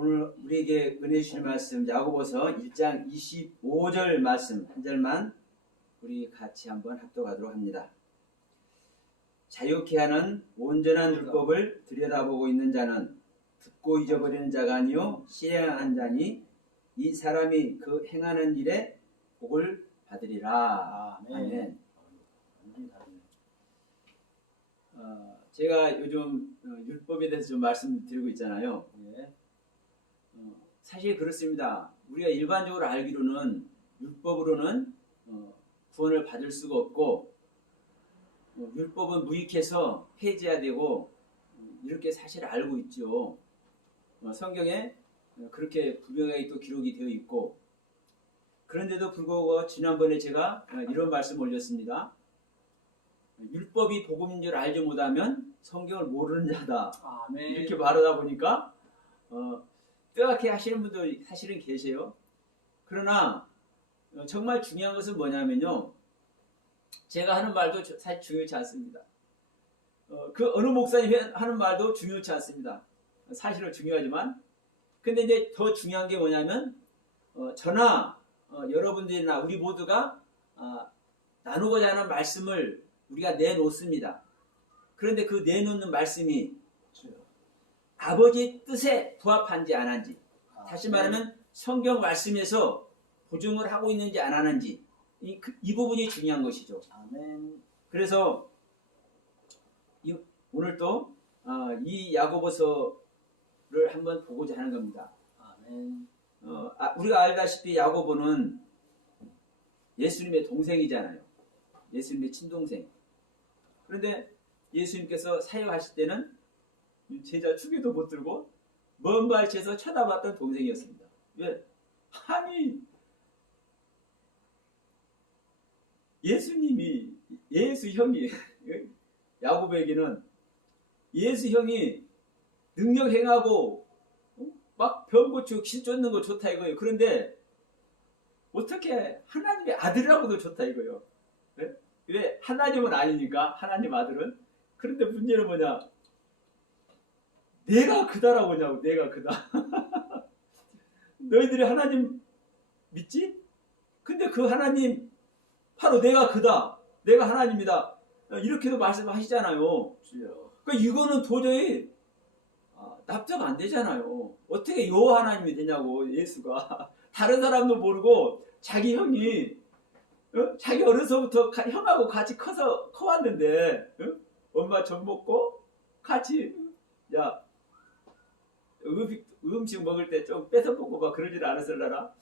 오늘 우리에게 은혜 주실 말씀 야고보서 1장 25절 말씀 한 절만 우리 같이 한번 합독하도록 합니다. 자유케 하는 온전한 율법을 들여다보고 있는 자는 듣고 잊어버리는 자가 아니요 실행한 자니 이 사람이 그 행하는 일에 복을 받으리라. 아멘. 제가 요즘 율법에 대해서 좀 말씀드리고 있잖아요. 사실 그렇습니다. 우리가 일반적으로 알기로는 율법으로는 구원을 받을 수가 없고 율법은 무익해서 폐지해야 되고 이렇게 사실 알고 있죠. 성경에 그렇게 분명하게 또 기록이 되어 있고, 그런데도 불구하고 지난번에 제가 이런 말씀을 올렸습니다. 율법이 복음인 줄 알지 못하면 성경을 모르는 자다. 아멘. 이렇게 말하다 보니까 뜨겁게 하시는 분도 사실은 계세요. 그러나 정말 중요한 것은 뭐냐면요, 제가 하는 말도 사실 중요치 않습니다. 그 어느 목사님이 하는 말도 중요치 않습니다. 사실은 중요하지만, 근데 이제 더 중요한 게 뭐냐면 저나 여러분들이나 우리 모두가 나누고자 하는 말씀을 우리가 내놓습니다. 그런데 그 내놓는 말씀이 아버지의 뜻에 부합한지 안 한지, 다시 말하면 성경 말씀에서 보증을 하고 있는지 안 하는지, 이 부분이 중요한 것이죠. 아멘. 그래서 오늘 또 이 야고보서를 한번 보고자 하는 겁니다. 아멘. 우리가 알다시피 야고보는 예수님의 동생이잖아요. 예수님의 친동생. 그런데 예수님께서 사역하실 때는 제자 축에도 못 들고 먼 발치에서 쳐다봤던 동생이었습니다. 왜? 아니, 예수님이, 예수 형이, 야고보에게는 예수 형이 능력 행하고 막 병 고치고 길 쫓는 거 좋다 이거예요. 그런데 어떻게 하나님의 아들이라고도 좋다 이거예요. 네? 왜? 하나님은 아니니까, 하나님 아들은. 그런데 문제는 뭐냐? 내가 그다라고 하냐고. 내가 그다. 너희들이 하나님 믿지? 근데 그 하나님 바로 내가 그다, 내가 하나님이다, 이렇게도 말씀하시잖아요. 그러니까 이거는 도저히 납작 안 되잖아요. 어떻게 요 하나님이 되냐고. 예수가 다른 사람도 모르고 자기 형이 자기 어려서부터 형하고 같이 커왔는데 엄마 젖 먹고 같이 음식 먹을 때 좀 뺏어 먹고 막 그러질 않았을라나.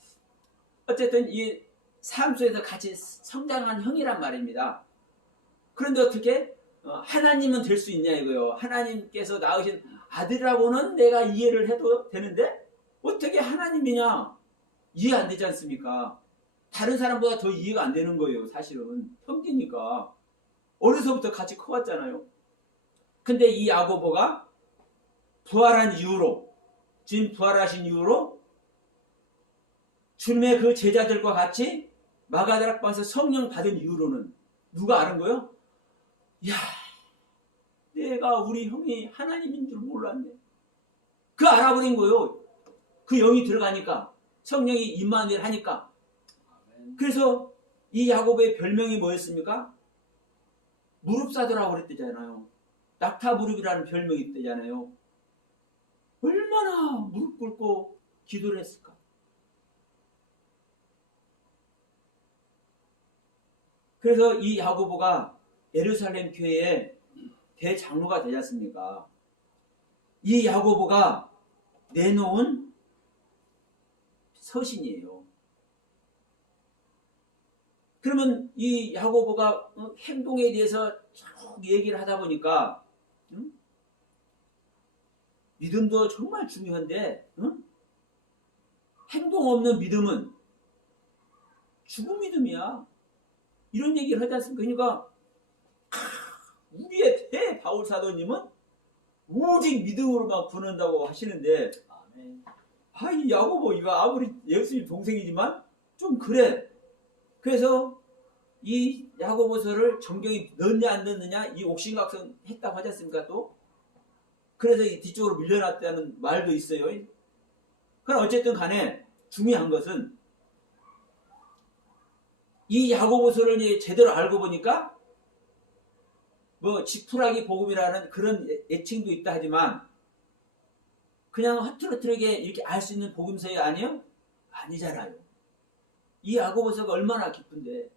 어쨌든 이 삶 속에서 같이 성장한 형이란 말입니다. 그런데 어떻게 하나님은 될 수 있냐 이거요. 하나님께서 낳으신 아들이라고는 내가 이해를 해도 되는데 어떻게 하나님이냐, 이해 안 되지 않습니까? 다른 사람보다 더 이해가 안 되는 거예요. 사실은 형제니까 어려서부터 같이 커왔잖아요. 근데 이 야고보가 부활한 이후로, 지금 부활하신 이후로 주님의 그 제자들과 같이 마가다락방에서 성령 받은 이후로는 누가 아는 거예요? 야, 내가 우리 형이 하나님인 줄 몰랐네. 그 알아버린 거예요. 그 영이 들어가니까, 성령이 임마누엘 하니까. 그래서 이 야고보의 별명이 뭐였습니까? 무릎사도라고 그랬대잖아요. 낙타무릎이라는 별명이 있대잖아요. 얼마나 무릎 꿇고 기도를 했을까? 그래서 이 야고보가 예루살렘 교회의 대장로가 되지 않습니까? 이 야고보가 내놓은 서신이에요. 그러면 이 야고보가 행동에 대해서 쭉 얘기를 하다 보니까 믿음도 정말 중요한데 행동 없는 믿음은 죽은 믿음이야. 이런 얘기를 하지 않습니까? 그러니까 우리의 바울 사도님은 오직 믿음으로만 구원한다고 하시는데, 이 야고보 이거 아무리 예수님 동생이지만 좀 그래. 그래서 이 야고보서를 정경이 넣느냐 안 넣느냐 이 옥신각신 했다고 하지 않습니까? 또 그래서 이 뒤쪽으로 밀려났다는 말도 있어요. 그럼 어쨌든 간에 중요한 것은 이 야고보서를 이제 제대로 알고 보니까 뭐 지푸라기 복음이라는 그런 애칭도 있다 하지만 그냥 허투루투르게 이렇게 알 수 있는 복음서이 아니에요? 아니잖아요. 이 야고보서가 얼마나 깊은데.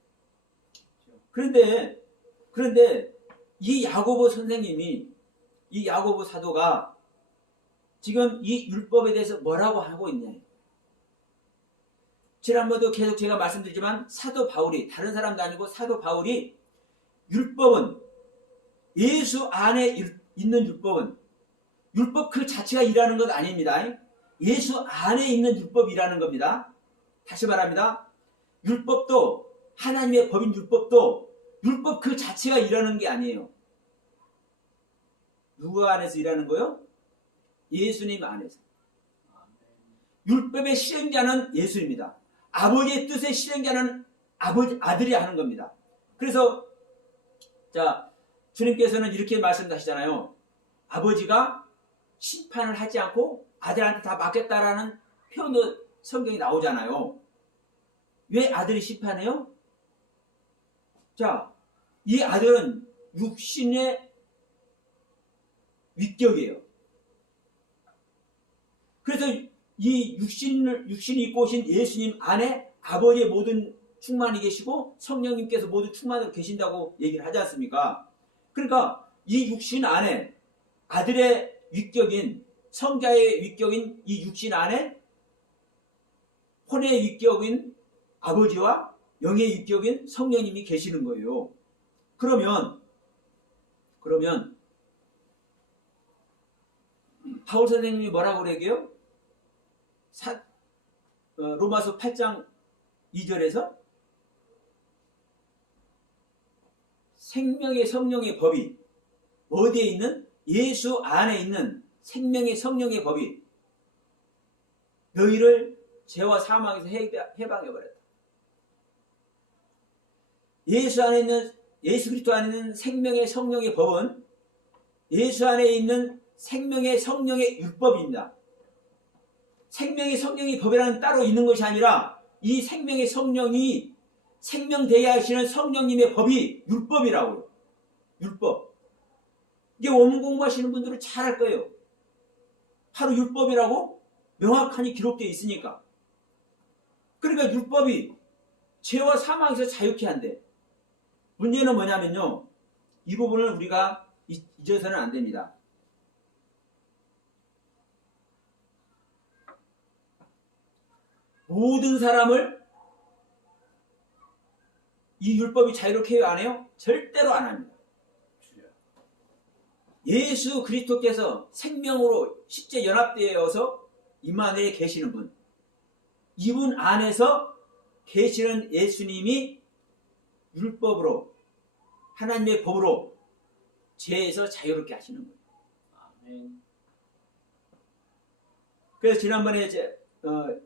그런데 이 야고보 선생님이, 이 야고보 사도가 지금 이 율법에 대해서 뭐라고 하고 있냐. 지난번도 계속 제가 말씀드리지만 사도 바울이, 다른 사람도 아니고 사도 바울이 율법은, 예수 안에 있는 율법은 율법 그 자체가 일하는 것 아닙니다. 예수 안에 있는 율법이라는 겁니다. 다시 말합니다. 율법도, 하나님의 법인 율법도 율법 그 자체가 일하는 게 아니에요. 누구 안에서 일하는 거요? 예수님 안에서. 율법의 실행자는 예수입니다. 아버지의 뜻의 실행자는 아들이 하는 겁니다. 그래서 자, 주님께서는 이렇게 말씀하시잖아요. 아버지가 심판을 하지 않고 아들한테 다 맡겼다라는 표현도 성경에 나오잖아요. 왜 아들이 심판해요? 자, 이 아들은 육신의 위격이에요. 그래서 이 육신이 입고 오신 예수님 안에 아버지의 모든 충만이 계시고 성령님께서 모두 충만으로 계신다고 얘기를 하지 않습니까? 그러니까 이 육신 안에 아들의 위격인, 성자의 위격인 이 육신 안에 혼의 위격인 아버지와 영의 위격인 성령님이 계시는 거예요. 그러면 바울 선생님이 뭐라고 그러게요? 로마서 8장 2절에서 생명의 성령의 법이 어디에 있는? 예수 안에 있는 생명의 성령의 법이 너희를 죄와 사망에서 해방해버렸다. 예수 그리스도 안에 있는 생명의 성령의 법은 예수 안에 있는 생명의 성령의 율법입니다. 생명의 성령의 법이라는 따로 있는 것이 아니라 이 생명의 성령이 생명되게 하시는 성령님의 법이 율법이라고요. 율법. 이게 원문 공부하시는 분들은 잘 알 거예요. 바로 율법이라고 명확하게 기록되어 있으니까. 그러니까 율법이 죄와 사망에서 자유케 한대. 문제는 뭐냐면요. 이 부분을 우리가 잊어서는 안 됩니다. 모든 사람을 이 율법이 자유롭게 해요? 안 해요? 절대로 안 합니다. 예수 그리스도께서 생명으로 실제 연합되어서 임마누엘에 계시는 분, 이분 안에서 계시는 예수님이 율법으로, 하나님의 법으로 죄에서 자유롭게 하시는 거예요. 아멘. 그래서 지난번에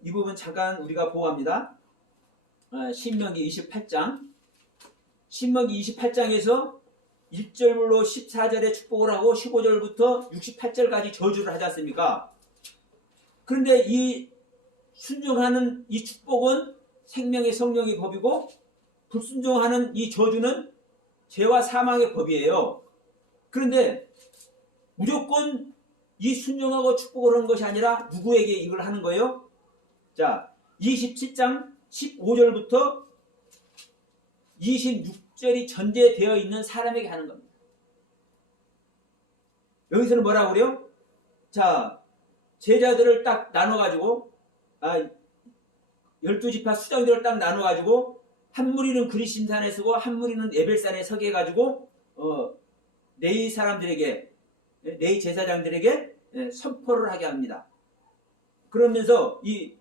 이 부분 잠깐 우리가 보고합니다. 신명기 28장. 신명기 28장에서 1절로 14절에 축복을 하고 15절부터 68절까지 저주를 하지 않습니까? 그런데 이 순종하는 이 축복은 생명의 성령의 법이고 불순종하는 이 저주는 죄와 사망의 법이에요. 그런데 무조건 이 순종하고 축복을 하는 것이 아니라 누구에게 이걸 하는 거예요? 자, 27장 15절부터 26절이 전제되어 있는 사람에게 하는 겁니다. 여기서는 뭐라고 그래요? 자, 제자들을 딱 나눠가지고 12지파 수장들을 딱 나눠가지고 한 무리는 그리심산에 서고 한 무리는 에벨산에 서게 해가지고 레위 사람들에게, 레위 제사장들에게 선포를 하게 합니다. 그러면서 이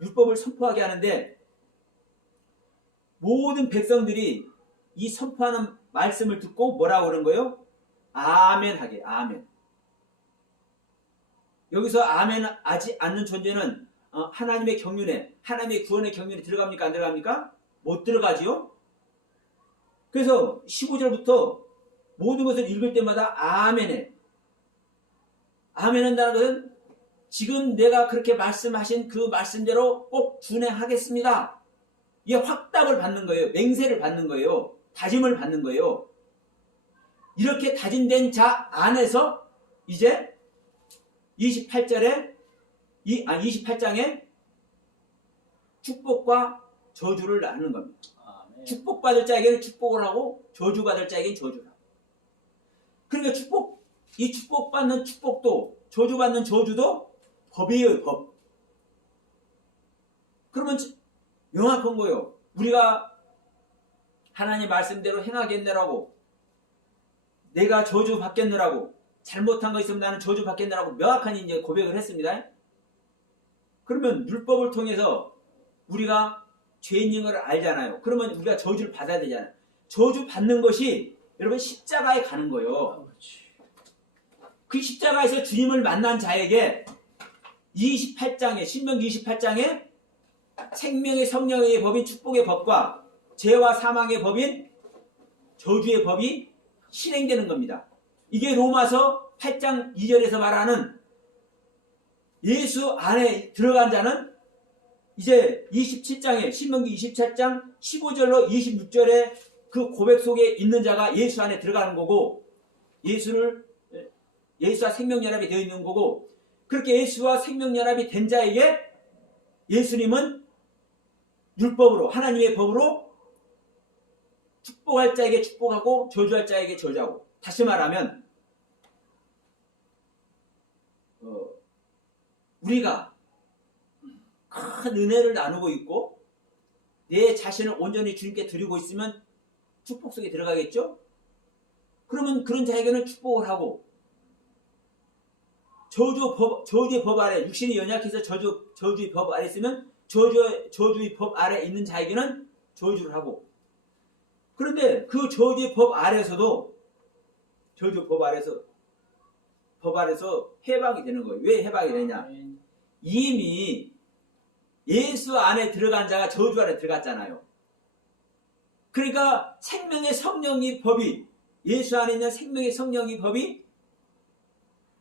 율법을 선포하게 하는데 모든 백성들이 이 선포하는 말씀을 듣고 뭐라고 그러는 거예요? 아멘 하게. 아멘. 여기서 아멘 하지 않는 존재는 하나님의 경륜에, 하나님의 구원의 경륜에 들어갑니까? 안 들어갑니까? 못 들어가지요. 그래서 15절부터 모든 것을 읽을 때마다 아멘해. 아멘 한다는 것은 지금 내가 그렇게 말씀하신 그 말씀대로 꼭 준행하겠습니다. 이게 확답을 받는 거예요. 맹세를 받는 거예요. 다짐을 받는 거예요. 이렇게 다짐된 자 안에서 이제 28장에 축복과 저주를 나누는 겁니다. 아멘. 축복받을 자에게는 축복을 하고 저주받을 자에게는 저주를 하고. 그러니까 이 축복받는 축복도 저주받는 저주도 법이에요. 법. 그러면 명확한 거예요. 우리가 하나님 말씀대로 행하겠느라고, 내가 저주 받겠느라고, 잘못한 거 있으면 나는 저주 받겠느라고 명확하게 이제 고백을 했습니다. 그러면 율법을 통해서 우리가 죄인인 걸 알잖아요. 그러면 우리가 저주를 받아야 되잖아요. 저주 받는 것이 여러분 십자가에 가는 거예요. 그 십자가에서 주님을 만난 자에게 28장에 신명기 28장에 생명의 성령의 법인 축복의 법과 죄와 사망의 법인 저주의 법이 실행되는 겁니다. 이게 로마서 8장 2절에서 말하는 예수 안에 들어간 자는 이제 27장에 신명기 27장 15절로 26절에 그 고백 속에 있는 자가 예수 안에 들어가는 거고, 예수와 생명연합이 되어 있는 거고, 그렇게 예수와 생명연합이 된 자에게 예수님은 율법으로, 하나님의 법으로 축복할 자에게 축복하고 저주할 자에게 저주하고. 다시 말하면 우리가 큰 은혜를 나누고 있고 내 자신을 온전히 주님께 드리고 있으면 축복 속에 들어가겠죠? 그러면 그런 자에게는 축복을 하고, 저주의 법 아래, 육신이 연약해서 저주의 법 아래 있으면 저주의 법 아래 있는 자에게는 저주를 하고, 그런데 그 저주의 법 아래서도 법 아래서 해방이 되는 거예요. 왜 해방이 되냐? 이미 예수 안에 들어간 자가 저주 안에 들어갔잖아요. 그러니까 생명의 성령의 법이, 예수 안에 있는 생명의 성령의 법이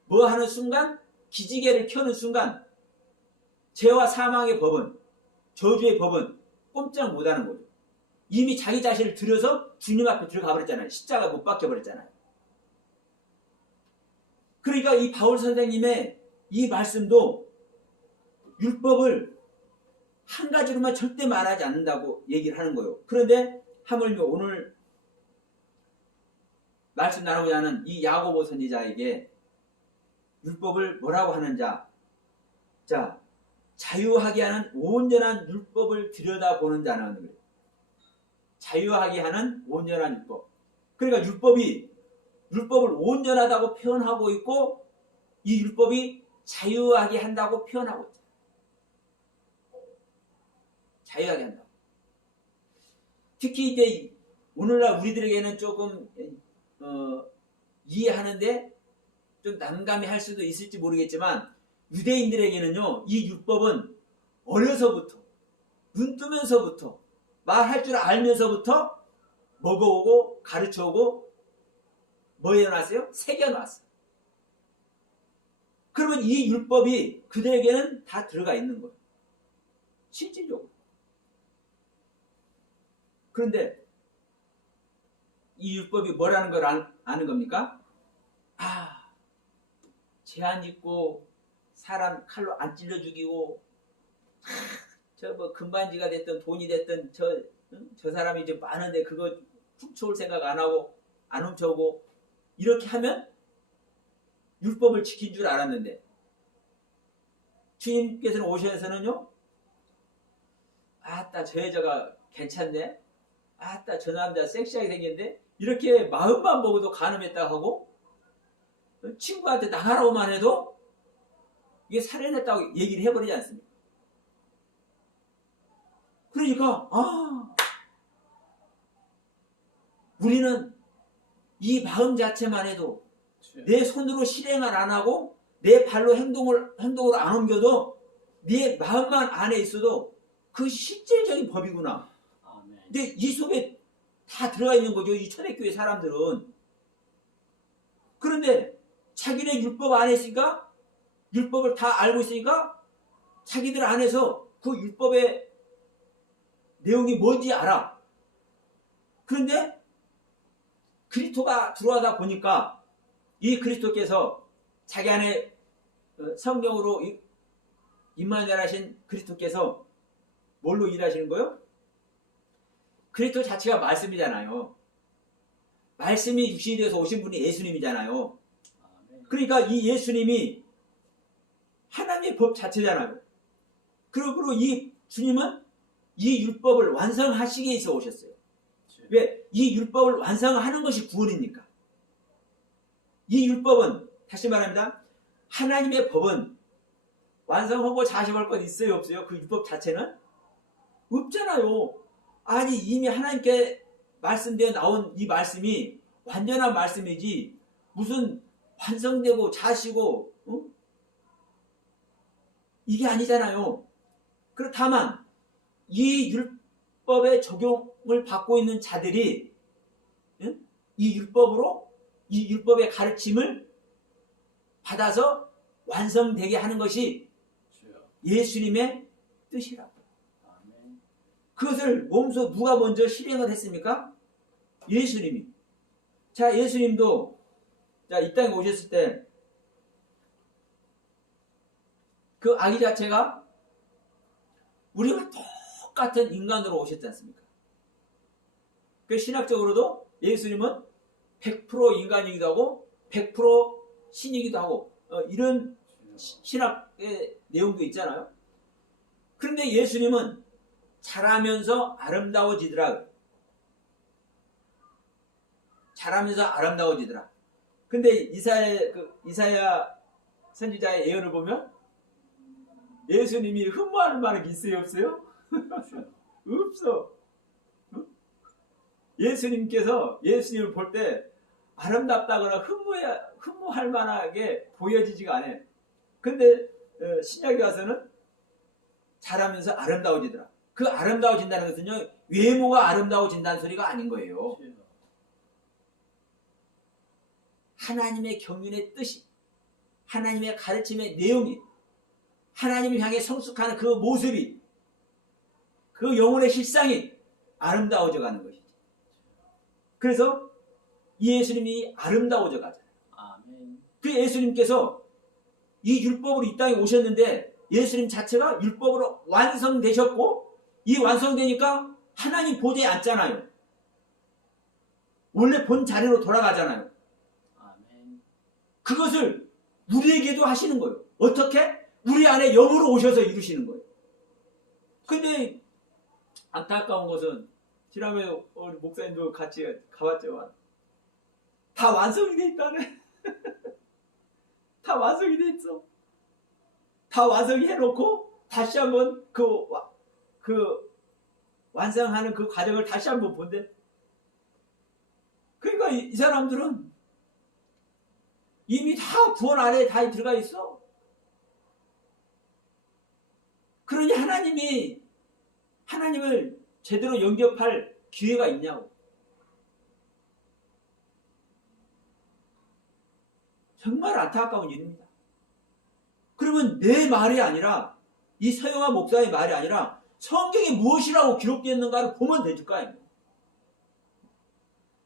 뭐 하는 순간, 기지개를 켜는 순간 죄와 사망의 법은, 저주의 법은 꼼짝 못하는 거죠. 이미 자기 자신을 들여서 주님 앞에 들어가 버렸잖아요. 십자가 못 박혀 버렸잖아요. 그러니까 이 바울 선생님의 이 말씀도 율법을 한 가지로만 절대 말하지 않는다고 얘기를 하는 거예요. 그런데 하물며 오늘 말씀 나누고자 하는 이 야고보 선지자에게 율법을 뭐라고 하는자? 자, 자유하게 하는 온전한 율법을 들여다보는 자는 거예요. 자유하게 하는 온전한 율법. 그러니까 율법을 온전하다고 표현하고 있고, 이 율법이 자유하게 한다고 표현하고 있죠. 자유하게 한다고. 특히 이제 오늘날 우리들에게는 조금 이해하는데 좀 난감히 할 수도 있을지 모르겠지만, 유대인들에게는요, 이 율법은 어려서부터, 눈 뜨면서부터, 말할 줄 알면서부터 먹어오고 가르쳐오고 뭐 해놨어요? 새겨놨어요. 그러면 이 율법이 그들에게는 다 들어가 있는 거예요. 실질적으로. 그런데 이 율법이 뭐라는 걸 아는 겁니까? 죄 안 짓고 사람 칼로 안 찔러 죽이고, 저 뭐 금반지가 됐든 돈이 됐든 저 사람이 이제 많은데 그거 훔쳐올 생각 안 하고 안 훔쳐오고 이렇게 하면 율법을 지킨 줄 알았는데, 주님께서는 오셔서는요, 아따 저 여자가 괜찮네, 아따 저 남자 섹시하게 생겼는데, 이렇게 마음만 먹어도 간음했다고 하고 친구한테 나가라고만 해도 이게 살인했다고 얘기를 해버리지 않습니까? 그러니까 우리는 이 마음 자체만 해도, 내 손으로 실행을 안 하고 내 발로 행동을 안 옮겨도 내 마음만 안에 있어도 그것이 실질적인 법이구나. 아멘. 근데 이 속에 다 들어가 있는 거죠, 이 초대교회 사람들은. 그런데 자기네 율법 안에 있으니까 율법을 다 알고 있으니까 자기들 안에서 그 율법의 내용이 뭔지 알아. 그런데 그리스도가 들어가다 보니까 이 그리스도께서 자기 안에 성령으로 임마누엘 그리스도께서 뭘로 일하시는 거예요? 그리스도 자체가 말씀이잖아요. 말씀이 육신이 되어서 오신 분이 예수님이잖아요. 그러니까 이 예수님이 하나님의 법 자체잖아요. 그리고 이 주님은 이 율법을 완성하시기 위해서 오셨어요. 왜? 이 율법을 완성하는 것이 구원이니까. 이 율법은 다시 말합니다. 하나님의 법은 완성하고 자식할 것 있어요? 없어요? 그 율법 자체는? 없잖아요. 아니 이미 하나님께 말씀되어 나온 이 말씀이 완전한 말씀이지 무슨 완성되고 자시고 이게 아니잖아요. 그렇다면 이 율법의 적용을 받고 있는 자들이 이 율법으로 이 율법의 가르침을 받아서 완성되게 하는 것이 예수님의 뜻이라고. 그것을 몸소 누가 먼저 실행을 했습니까? 예수님이. 자, 예수님도 이 땅에 오셨을 때 그 아기 자체가 우리가 똑같은 인간으로 오셨지 않습니까? 그 신학적으로도 예수님은 100% 인간이기도 하고 100% 신이기도 하고 이런 신학의 내용도 있잖아요. 그런데 예수님은 자라면서 아름다워지더라. 자라면서 아름다워지더라. 근데 이사야 선지자의 예언을 보면 예수님이 흠모할 만한 게 있어요? 없어요? 없어. 예수님께서 예수님을 볼 때 아름답다거나 흠모할 만하게 보여지지가 않아요. 근데 신약에 와서는 자라면서 아름다워지더라. 그 아름다워진다는 것은요, 외모가 아름다워진다는 소리가 아닌 거예요. 하나님의 경륜의 뜻이, 하나님의 가르침의 내용이, 하나님을 향해 성숙하는 그 모습이, 그 영혼의 실상이 아름다워져 가는 것이지. 그래서 이 예수님이 아름다워져 가잖아요. 그 예수님께서 이 율법으로 이 땅에 오셨는데 예수님 자체가 율법으로 완성되셨고, 이 완성되니까 하나님 보좌에 앉잖아요. 원래 본 자리로 돌아가잖아요. 그것을 우리에게도 하시는 거예요. 어떻게? 우리 안에 영으로 오셔서 이루시는 거예요. 근데 안타까운 것은 지난번에 우리 목사님도 같이 가봤지만 다 완성이 돼 있다네. 다 완성이 돼 있어. 다 완성이 해놓고 다시 한번 그 완성하는 그 과정을 다시 한번 본대. 그러니까 이 사람들은 이미 다 구원 안에 다 들어가 있어. 그러니 하나님을 제대로 영접할 기회가 있냐고. 정말 안타까운 일입니다. 그러면 내 말이 아니라 이 서영한 목사의 말이 아니라 성경에 무엇이라고 기록되어 있는가를 보면 되질 거 아닙니까?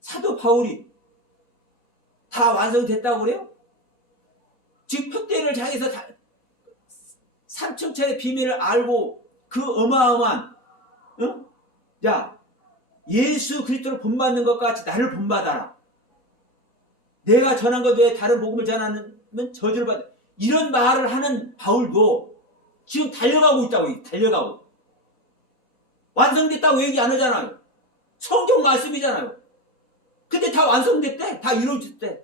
사도 바울이 다 완성됐다고 그래요? 지금 표대를 향해서 삼천천의 비밀을 알고 그 어마어마한 야 예수 그리스도를 본받는 것과 같이 나를 본받아라. 내가 전한 것 외에 다른 복음을 전하면 저주를 받아. 이런 말을 하는 바울도 지금 달려가고 있다고. 달려가고. 완성됐다고 얘기 안 하잖아요. 성경 말씀이잖아요. 근데 다 완성됐대. 다 이루어졌대.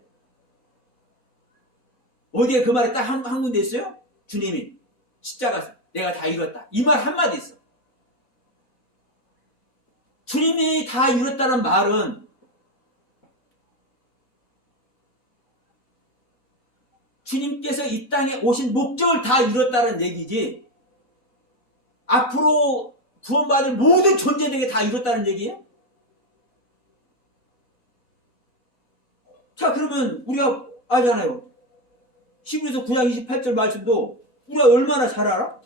어디에 그 말이 딱 한 군데 있어요? 주님이 십자가에서 내가 다 이뤘다. 이 말 한마디 있어. 주님이 다 이뤘다는 말은 주님께서 이 땅에 오신 목적을 다 이뤘다는 얘기지, 앞으로 구원받을 모든 존재들에게 다 이뤘다는 얘기예요? 자, 그러면 우리가 알잖아요. 히브리서 9장 28절 말씀도 우리가 얼마나 잘 알아?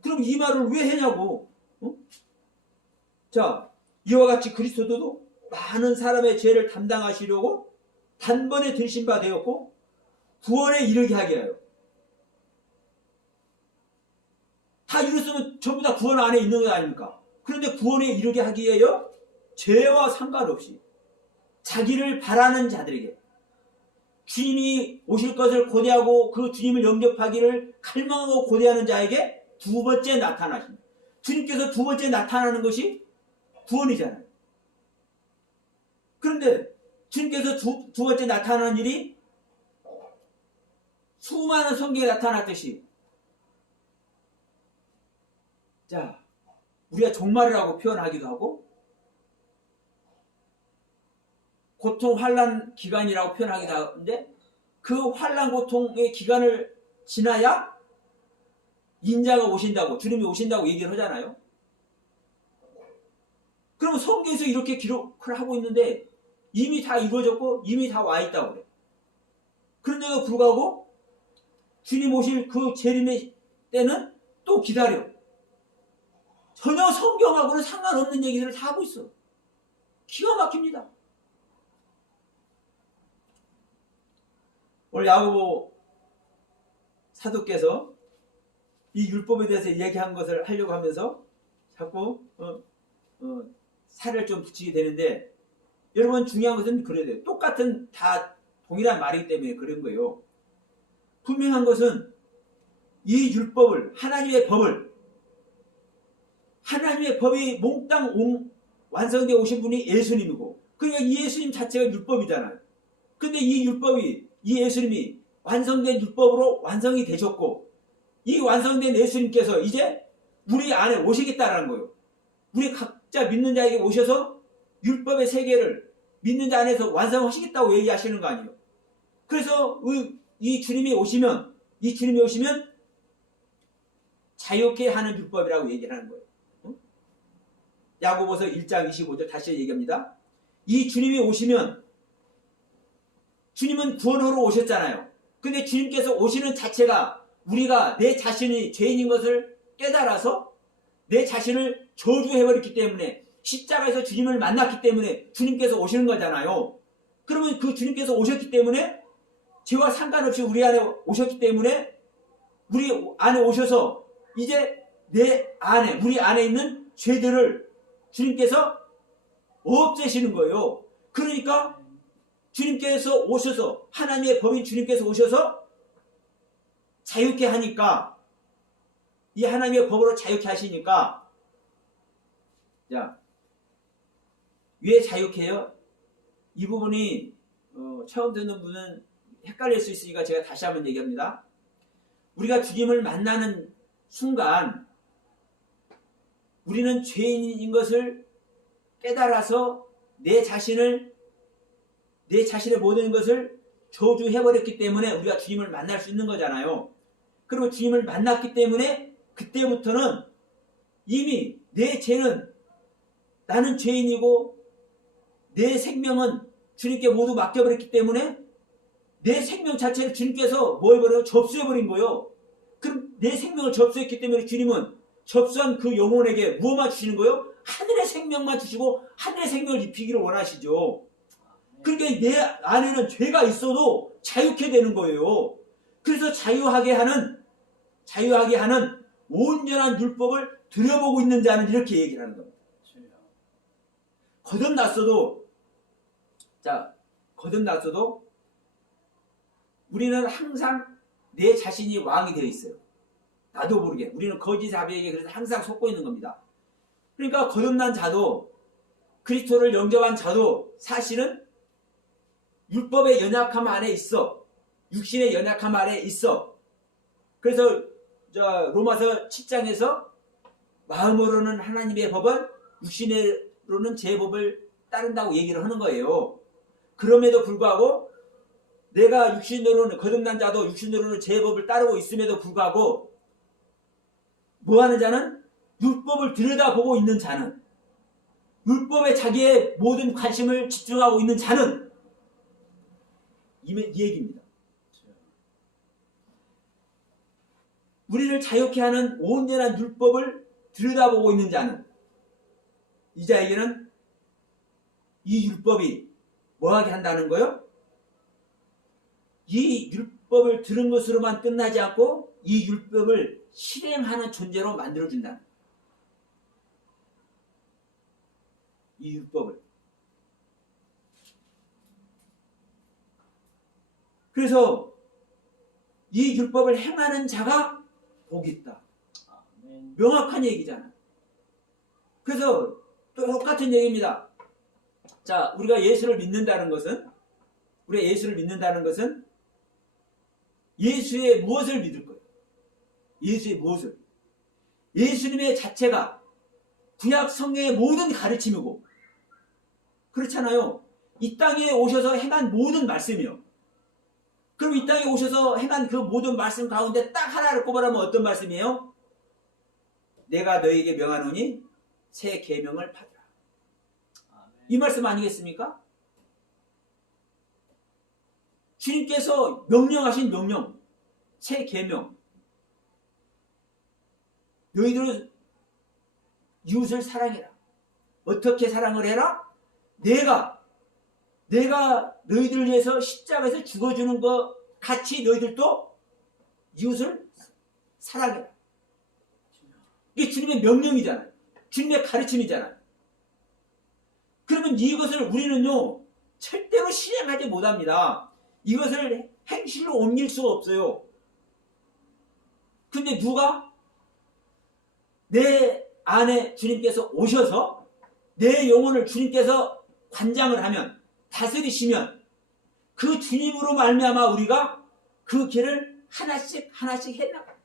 그럼 이 말을 왜 했냐고. 어? 자, 이와 같이 그리스도도 많은 사람의 죄를 담당하시려고 단번에 들신 바 되었고 구원에 이르게 하게 하여. 다 이뤘으면 전부 다 구원 안에 있는 거 아닙니까? 그런데 구원에 이르게 하기 위하여 죄와 상관없이 자기를 바라는 자들에게, 주님이 오실 것을 고대하고 그 주님을 영접하기를 갈망하고 고대하는 자에게 두 번째 나타나십니다. 주님께서 두 번째 나타나는 것이 구원이잖아요. 그런데 주님께서 두 번째 나타나는 일이 수많은 성경에 나타났듯이, 자, 우리가 종말이라고 표현하기도 하고 고통 환난 기간이라고 표현하기도 하는데, 그 환난 고통의 기간을 지나야 인자가 오신다고, 주님이 오신다고 얘기를 하잖아요. 그러면 성경에서 이렇게 기록을 하고 있는데 이미 다 이루어졌고 이미 다 와 있다고 그래. 그런데도 불구하고 주님 오실 그 재림의 때는 또 기다려. 전혀 성경하고는 상관없는 얘기들을 다 하고 있어. 기가 막힙니다. 오늘 야고보 사도께서 이 율법에 대해서 얘기한 것을 하려고 하면서 자꾸 살을 좀 붙이게 되는데, 여러분 중요한 것은 그래야 돼요. 똑같은 다 동일한 말이기 때문에 그런 거예요. 분명한 것은 이 율법을, 하나님의 법이 몽땅 완성되어 오신 분이 예수님이고, 그러니까 이 예수님 자체가 율법이잖아요. 근데 이 율법이, 이 예수님이 완성된 율법으로 완성이 되셨고, 이 완성된 예수님께서 이제 우리 안에 오시겠다라는 거예요. 우리 각자 믿는 자에게 오셔서 율법의 세계를 믿는 자 안에서 완성하시겠다고 얘기하시는 거 아니에요. 그래서 이 주님이 오시면 자유케 하는 율법이라고 얘기를 하는 거예요. 야고보서 1장 25절 다시 얘기합니다. 이 주님이 오시면, 주님은 구원하러 오셨잖아요. 근데 주님께서 오시는 자체가 우리가 내 자신이 죄인인 것을 깨달아서 내 자신을 저주해버렸기 때문에, 십자가에서 주님을 만났기 때문에 주님께서 오시는 거잖아요. 그러면 그 주님께서 오셨기 때문에, 죄와 상관없이 우리 안에 오셨기 때문에, 우리 안에 오셔서 이제 우리 안에 있는 죄들을 주님께서 없애시는 거예요. 그러니까 주님께서 오셔서, 하나님의 법인 주님께서 오셔서 자유케 하니까, 이 하나님의 법으로 자유케 하시니까, 자, 왜 자유케 해요? 이 부분이 처음 듣는 분은 헷갈릴 수 있으니까 제가 다시 한번 얘기합니다. 우리가 주님을 만나는 순간 우리는 죄인인 것을 깨달아서 내 자신의 모든 것을 저주해버렸기 때문에 우리가 주님을 만날 수 있는 거잖아요. 그리고 주님을 만났기 때문에 그때부터는 이미 내 죄는, 나는 죄인이고 내 생명은 주님께 모두 맡겨버렸기 때문에 내 생명 자체를 주님께서 뭐 해버려요? 접수해버린 거예요. 그럼 내 생명을 접수했기 때문에 주님은 접수한 그 영혼에게 무엇만 주시는 거예요? 하늘의 생명만 주시고 하늘의 생명을 입히기를 원하시죠. 그러니까 내 안에는 죄가 있어도 자유케 되는 거예요. 그래서 자유하게 하는 온전한 율법을 들여보고 있는 자는 이렇게 얘기를 하는 겁니다. 거듭났어도 우리는 항상 내 자신이 왕이 되어 있어요. 나도 모르게. 우리는 거짓 아비에게 그래서 항상 속고 있는 겁니다. 그러니까 거듭난 자도, 그리스도를 영접한 자도 사실은 율법의 연약함 안에 있어. 육신의 연약함 안에 있어. 그래서 로마서 7장에서 마음으로는 하나님의 법은, 육신으로는 제 법을 따른다고 얘기를 하는 거예요. 그럼에도 불구하고 내가 거듭난 자도 육신으로는 제 법을 따르고 있음에도 불구하고 뭐하는 자는, 율법을 들여다보고 있는 자는, 율법에 자기의 모든 관심을 집중하고 있는 자는, 이 얘기입니다. 우리를 자유케 하는 온전한 율법을 들여다보고 있는 자는 이 자에게는 이 율법이 뭐하게 한다는 거요? 이 율법을 들은 것으로만 끝나지 않고 이 율법을 실행하는 존재로 만들어준다. 이 율법을. 그래서 이 율법을 행하는 자가 복이 있다. 명확한 얘기잖아. 그래서 또 똑같은 얘기입니다. 자, 우리가 예수를 믿는다는 것은 예수의 무엇을 믿을 거예요? 예수의 무엇을? 예수님의 자체가 구약 성경의 모든 가르침이고, 그렇잖아요. 이 땅에 오셔서 행한 모든 말씀이요. 그럼 이 땅에 오셔서 행한 그 모든 말씀 가운데 딱 하나를 꼽아라면 어떤 말씀이에요? 내가 너에게 명하노니 새 계명을 받으라. 이 말씀 아니겠습니까? 주님께서 명령하신 명령, 새 계명. 너희들은 이웃을 사랑해라. 어떻게 사랑을 해라? 내가 너희들을 위해서 십자가에서 죽어주는 것 같이 너희들도 이웃을 사랑해라. 이게 주님의 명령이잖아요. 주님의 가르침이잖아요. 그러면 이것을 우리는요, 절대로 실행하지 못합니다. 이것을 행실로 옮길 수가 없어요. 근데 누가 내 안에 주님께서 오셔서 내 영혼을 주님께서 관장을 하면, 다스리시면 그 주님으로 말미암아 우리가 그 길을 하나씩 해나가요.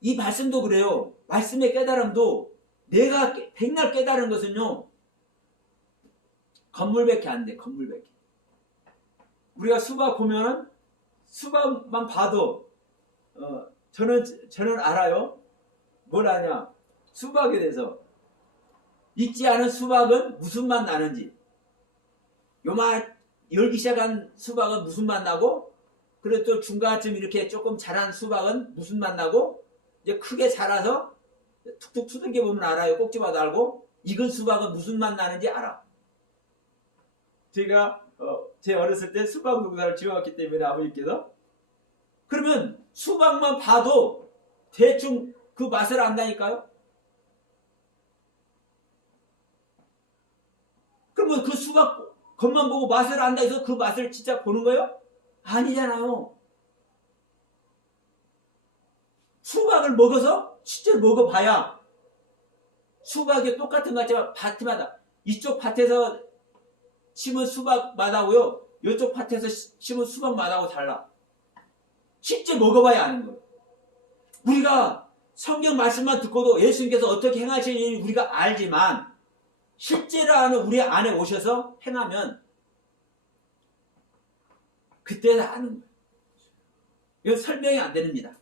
이 말씀도 그래요. 말씀의 깨달음도 내가 백날 깨달은 것은요, 건물밖에 안 돼. 건물밖에. 우리가 수박 보면은 수박만 봐도 저는 알아요. 뭘 아냐? 수박에 대해서. 익지 않은 수박은 무슨 맛 나는지. 요만 열기 시작한 수박은 무슨 맛 나고, 그리고 또 중간쯤 이렇게 조금 자란 수박은 무슨 맛 나고, 이제 크게 자라서 툭툭 두들겨 보면 알아요. 꼭 집어도 알고, 익은 수박은 무슨 맛 나는지 알아. 제가 제 어렸을 때 수박 농사를 지어왔기 때문에 아버지께서, 그러면 수박만 봐도 대충 그 맛을 안다니까요. 그러면 그 수박 겉만 보고 맛을 안다 해서 그 맛을 진짜 보는 거예요? 아니잖아요. 수박을 먹어서 실제로 먹어봐야 수박이 똑같은 것 같지만 밭마다, 이쪽 밭에서 심은 수박마다고요, 이쪽 밭에서 심은 수박마다고 달라. 실제 먹어봐야 아는 거예요. 우리가 성경 말씀만 듣고도 예수님께서 어떻게 행하시는지 우리가 알지만, 실제로 아는 우리 안에 오셔서 행하면 그때 아는 거예요. 이건 설명이 안 됩니다.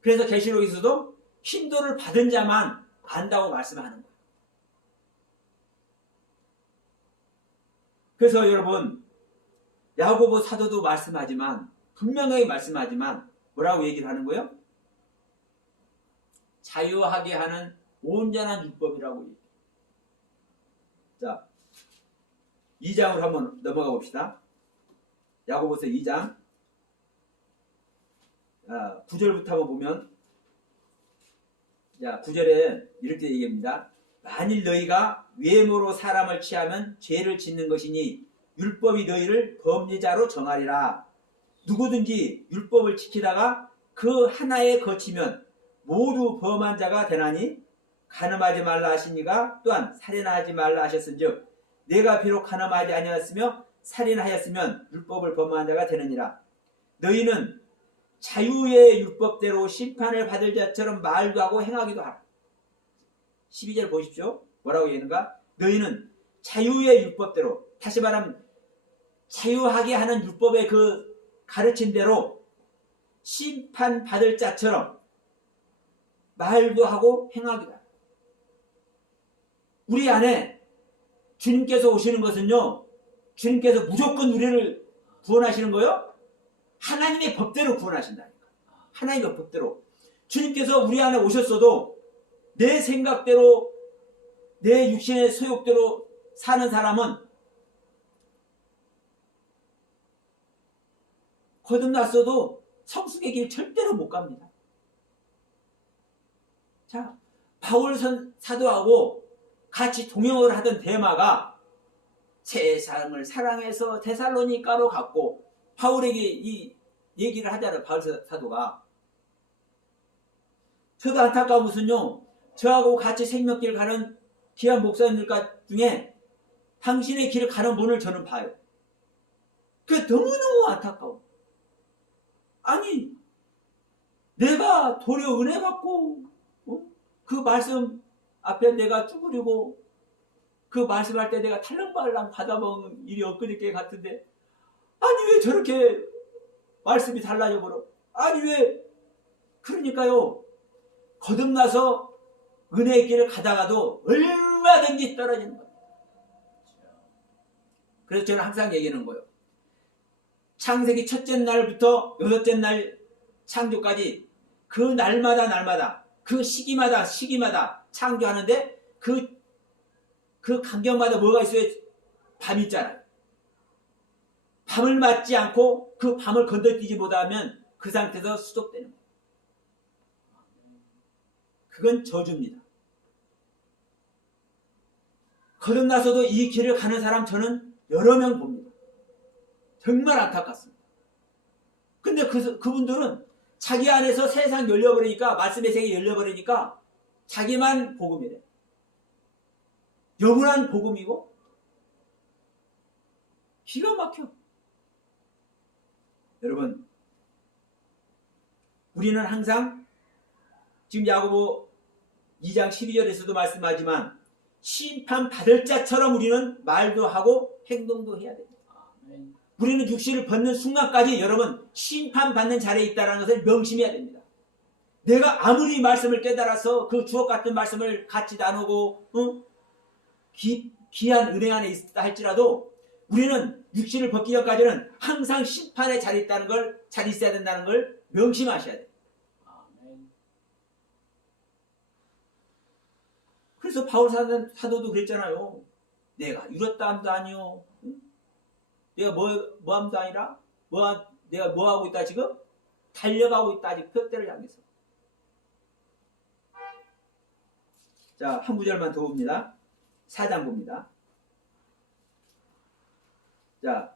그래서 계시록에서도 hin도를 받은 자만 안다고 말씀하는 거예요. 그래서 여러분, 야고보 사도도 말씀하지만, 분명하게 말씀하지만 뭐라고 얘기를 하는 거예요? 자유하게 하는 온전한 율법이라고 얘기해요. 자, 2장으로 한번 넘어가 봅시다. 야고보서 2장 9절부터 한번 보면, 자, 9절에 이렇게 얘기합니다. 만일 너희가 외모로 사람을 취하면 죄를 짓는 것이니 율법이 너희를 범죄자로 정하리라. 누구든지 율법을 지키다가 그 하나에 거치면 모두 범한 자가 되나니, 간음하지 말라 하시니가 또한 살인하지 말라 하셨은즉 내가 비록 간음하지 아니하였으며 살인하였으면 율법을 범한 자가 되느니라. 너희는 자유의 율법대로 심판을 받을 자처럼 말도 하고 행하기도 하라. 12절 보십시오. 뭐라고 얘기하는가? 너희는 자유의 율법대로, 다시 말하면 자유하게 하는 율법의 그 가르침대로 심판받을 자처럼 말도 하고 행하기도 하라. 우리 안에 주님께서 오시는 것은요, 주님께서 무조건 우리를 구원하시는 거요? 하나님의 법대로 구원하신다니까. 하나님의 법대로. 주님께서 우리 안에 오셨어도 내 생각대로 내 육신의 소욕대로 사는 사람은 거듭났어도 성숙의 길 절대로 못 갑니다. 자, 바울 사도하고 같이 동역을 하던 데마가 세상을 사랑해서 데살로니가로 갔고, 바울에게 이 얘기를 하잖아요. 바울 사도가. 저도 안타까운 것은요, 저하고 같이 생명길 가는 귀한 목사님들 중에 당신의 길을 가는 분을 저는 봐요. 그게 너무너무 안타까워. 아니, 내가 도리어 은혜 받고 그 말씀 앞에 내가 쭈그리고 그 말씀할 때 내가 탈랑발랑 받아먹는 일이 엊그저께 같은데, 아니 왜 저렇게 말씀이 달라져 버려? 아니 왜? 그러니까요, 거듭나서 은혜의 길을 가다가도 얼마든지 떨어지는 거예요. 그래서 저는 항상 얘기하는 거예요. 창세기 첫째 날부터 여섯째 날 창조까지 그 날마다 그 시기마다 창조하는데 그 간격마다 뭐가 있어요? 밤이 있잖아요. 밤을 맞지 않고 그 밤을 건너뛰지 못하면 그 상태에서 수족되는 거예요. 그건 저주입니다. 거듭나서도 이 길을 가는 사람 저는 여러 명 봅니다. 정말 안타깝습니다. 근데 그분들은 자기 안에서 세상 열려버리니까, 말씀의 세계 열려버리니까 자기만 복음이래. 영원한 복음이고 기가 막혀. 여러분, 우리는 항상 지금 야고보 2장 12절에서도 말씀하지만 심판받을 자처럼 우리는 말도 하고 행동도 해야 됩니다. 우리는 육신을 벗는 순간까지 여러분 심판받는 자리에 있다는 것을 명심해야 됩니다. 내가 아무리 말씀을 깨달아서 그 주옥같은 말씀을 같이 나누고 귀한 은혜 안에 있다 할지라도 우리는 육신을 벗기 전까지는 항상 심판의 자리에 있다는 걸, 자리에 있어야 된다는 걸 명심하셔야 돼요. 그래서 바울 사도도 그랬잖아요. 내가 이렇다 함도 아니요. 내가 뭐 함도 아니라 내가 뭐 하고 있다 지금? 달려가고 있다 아직 표대를 향해서. 자, 한 구절만 더 봅니다. 4장 봅니다. 자,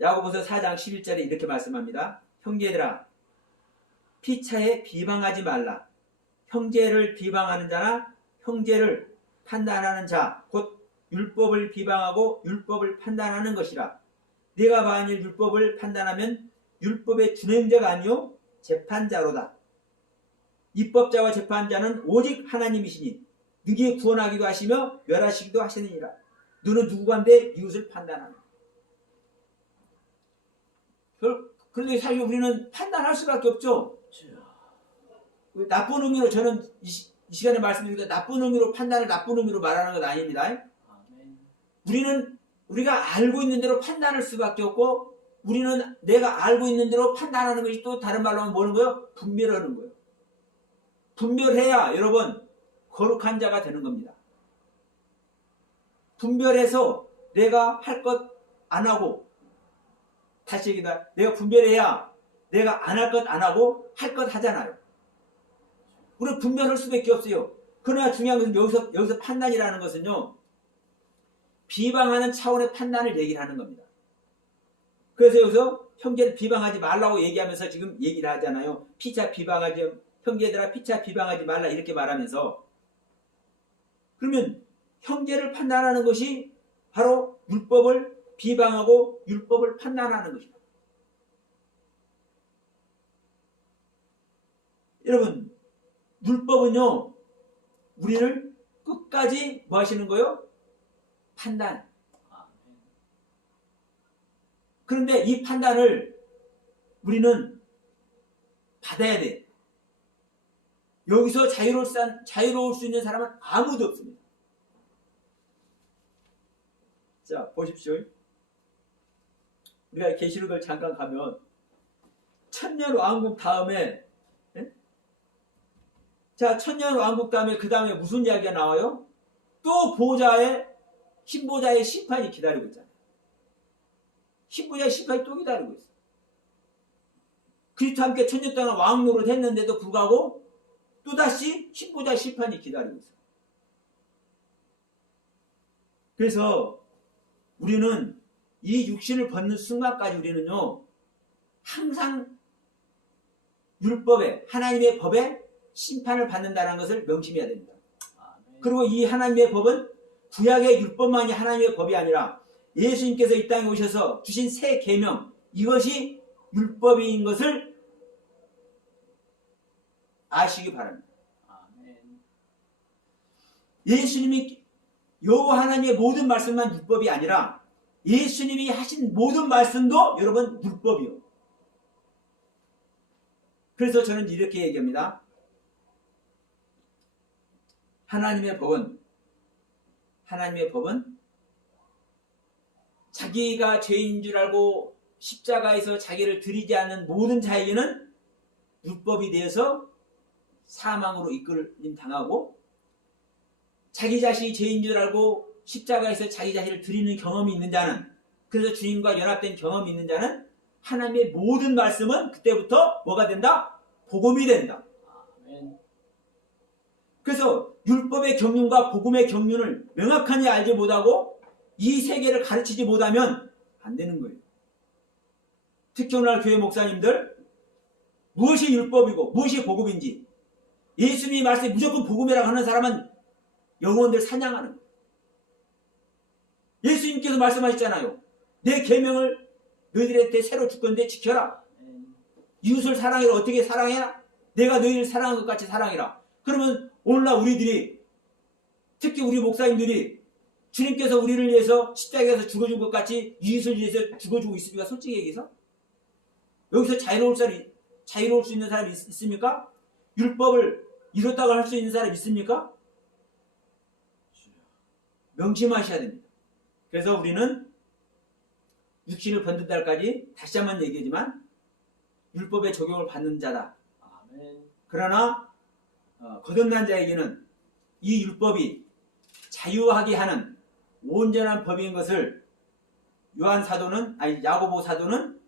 야고보서 4장 11절에 이렇게 말씀합니다. 형제들아, 피차에 비방하지 말라. 형제를 비방하는 자나 형제를 판단하는 자, 곧 율법을 비방하고 율법을 판단하는 것이라. 네가 만일 율법을 판단하면 율법의 준행자가 아니요 재판자로다. 입법자와 재판자는 오직 하나님이시니 능히 구원하기도 하시며 멸하시기도 하시느니라. 너는 누구간데 이웃을 판단하나. 그런데 사실 우리는 판단할 수밖에 없죠. 나쁜 의미로, 저는 이 시간에 말씀드리니까 나쁜 의미로 판단을 나쁜 의미로 말하는 건 아닙니다. 우리가 알고 있는 대로 판단할 수밖에 없고, 우리는 내가 알고 있는 대로 판단하는 것이 또 다른 말로 하면 뭐는 거예요? 분별하는 거예요. 분별해야 여러분 거룩한 자가 되는 겁니다. 분별해서 내가 할 것 안 하고, 다시 얘기다. 내가 분별해야 내가 안 할 것 안 하고 할 것 하잖아요. 우리는 분별할 수밖에 없어요. 그러나 중요한 것은 여기서 판단이라는 것은요, 비방하는 차원의 판단을 얘기를 하는 겁니다. 그래서 여기서 형제를 비방하지 말라고 얘기하면서 지금 얘기를 하잖아요. 피차 비방하지, 형제들아 피차 비방하지 말라 이렇게 말하면서, 그러면 형제를 판단하는 것이 바로 율법을 비방하고 율법을 판단하는 것이다. 여러분, 율법은요, 우리를 끝까지 뭐 하시는 거예요? 판단. 그런데 이 판단을 우리는 받아야 돼. 여기서 자유로울 수 있는 사람은 아무도 없습니다. 자, 보십시오. 우리가 계시록을 잠깐 가면 천년 왕국 다음에 예? 자, 천년 왕국 다음에 그 다음에 무슨 이야기가 나와요? 또 흰 보좌의 심판이 기다리고 있잖아요. 흰 보좌의 심판이 또 기다리고 있어요. 그리스도와 함께 천년 동안 왕 노릇 했는데도 불구하고 또다시 흰 보좌의 심판이 기다리고 있어요. 그래서 우리는 이 육신을 벗는 순간까지 우리는요, 항상 율법에, 하나님의 법에 심판을 받는다는 것을 명심해야 됩니다. 그리고 이 하나님의 법은 구약의 율법만이 하나님의 법이 아니라 예수님께서 이 땅에 오셔서 주신 새 계명, 이것이 율법인 것을 아시기 바랍니다. 예수님이 여호와 하나님의 모든 말씀만 율법이 아니라 예수님이 하신 모든 말씀도 여러분 율법이요. 그래서 저는 이렇게 얘기합니다. 하나님의 법은 자기가 죄인 줄 알고 십자가에서 자기를 드리지 않는 모든 자에게는 율법이 되어서 사망으로 이끌림 당하고, 자기 자신이 죄인 줄 알고 십자가에서 자기 자신을 드리는 경험이 있는 자는, 그래서 주님과 연합된 경험이 있는 자는 하나님의 모든 말씀은 그때부터 뭐가 된다? 복음이 된다. 그래서 율법의 경륜과 복음의 경륜을 명확하게 알지 못하고 이 세계를 가르치지 못하면 안 되는 거예요. 특히 오늘 교회 목사님들, 무엇이 율법이고 무엇이 복음인지, 예수님이 말씀이 무조건 복음이라고 하는 사람은 영혼들 사냥하는 거예요. 예수님께서 말씀하셨잖아요. 내 계명을 너희들한테 새로 줄 건데 지켜라. 이웃을 사랑해라. 어떻게 사랑해라? 내가 너희를 사랑한 것 같이 사랑해라. 그러면 오늘날 우리들이, 특히 우리 목사님들이 주님께서 우리를 위해서 십자가에서 죽어준 것 같이 이웃을 위해서 죽어주고 있습니까? 솔직히 얘기해서 여기서 자유로울 수 있는 사람이 있습니까? 율법을 이뤘다고 할 수 있는 사람이 있습니까? 명심하셔야 됩니다. 그래서 우리는 육신을 번든 날까지 다시 한번 얘기하지만 율법의 적용을 받는 자다. 그러나 거듭난 자에게는 이 율법이 자유하게 하는 온전한 법인 것을 야고보 사도는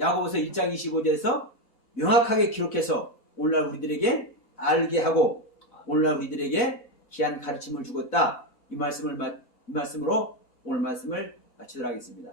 야고보서 1장 25절에서 명확하게 기록해서 오늘날 우리들에게 알게 하고 오늘날 우리들에게 귀한 가르침을 주었다. 이 말씀으로 오늘 말씀을 마치도록 하겠습니다.